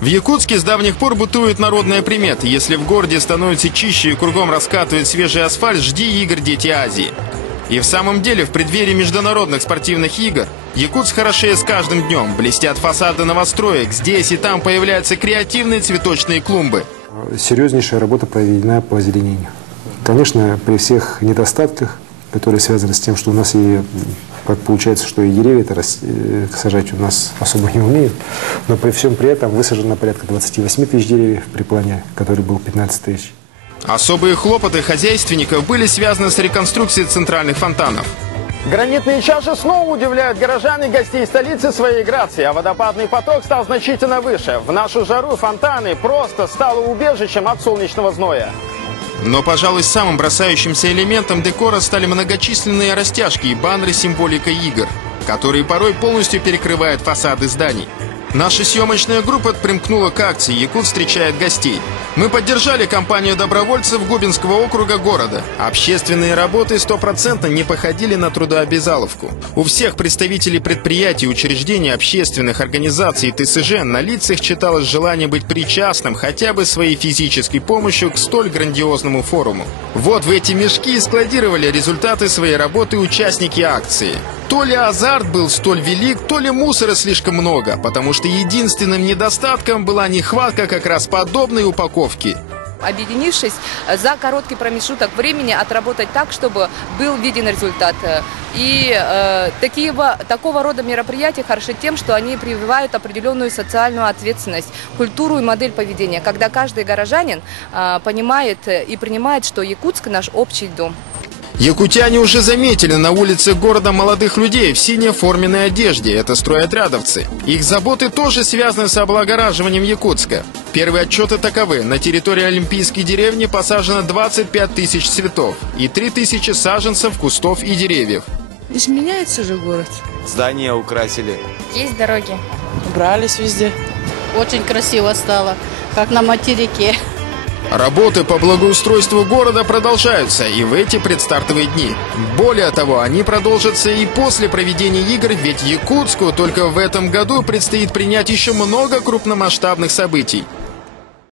В Якутске с давних пор бытует народная примета: если в городе становится чище и кругом раскатывает свежий асфальт, жди игр «Дети Азии». И в самом деле, в преддверии международных спортивных игр Якутск хорошеет с каждым днем. Блестят фасады новостроек, здесь и там появляются креативные цветочные клумбы. Серьезнейшая работа проведена по озеленению. Конечно, при всех недостатках, которые связаны с тем, что у нас и получается, что и деревья-то сажать у нас особо не умеют, но при всем при этом высажено порядка 28 тысяч деревьев при плане, который был 15 тысяч. Особые хлопоты хозяйственников были связаны с реконструкцией центральных фонтанов. Гранитные чаши снова удивляют горожан и гостей столицы своей грацией, а водопадный поток стал значительно выше. В нашу жару фонтаны просто стало убежищем от солнечного зноя. Но, пожалуй, самым бросающимся элементом декора стали многочисленные растяжки и баннеры с символикой игр, которые порой полностью перекрывают фасады зданий. Наша съемочная группа примкнула к акции «Якут встречает гостей». Мы поддержали компанию добровольцев Губинского округа города. Общественные работы стопроцентно не походили на трудообязаловку. У всех представителей предприятий, учреждений, общественных организаций и ТСЖ на лицах читалось желание быть причастным хотя бы своей физической помощью к столь грандиозному форуму. Вот в эти мешки и складировали результаты своей работы участники акции. То ли азарт был столь велик, то ли мусора слишком много, потому что единственным недостатком была нехватка как раз подобной упаковки. Объединившись, за короткий промежуток времени отработать так, чтобы был виден результат. И такого рода мероприятия хороши тем, что они прививают определенную социальную ответственность, культуру и модель поведения, когда каждый горожанин понимает и принимает, что Якутск – наш общий дом. Якутяне уже заметили на улицах города молодых людей в синей форменной одежде. Это стройотрядовцы. Их заботы тоже связаны с облагораживанием Якутска. Первые отчеты таковы. На территории Олимпийской деревни посажено 25 тысяч цветов и 3000 саженцев, кустов и деревьев. Изменяется же город. Здания украсили. Есть дороги. Убрались везде. Очень красиво стало, как на материке. Работы по благоустройству города продолжаются и в эти предстартовые дни. Более того, они продолжатся и после проведения игр, ведь Якутску только в этом году предстоит принять еще много крупномасштабных событий.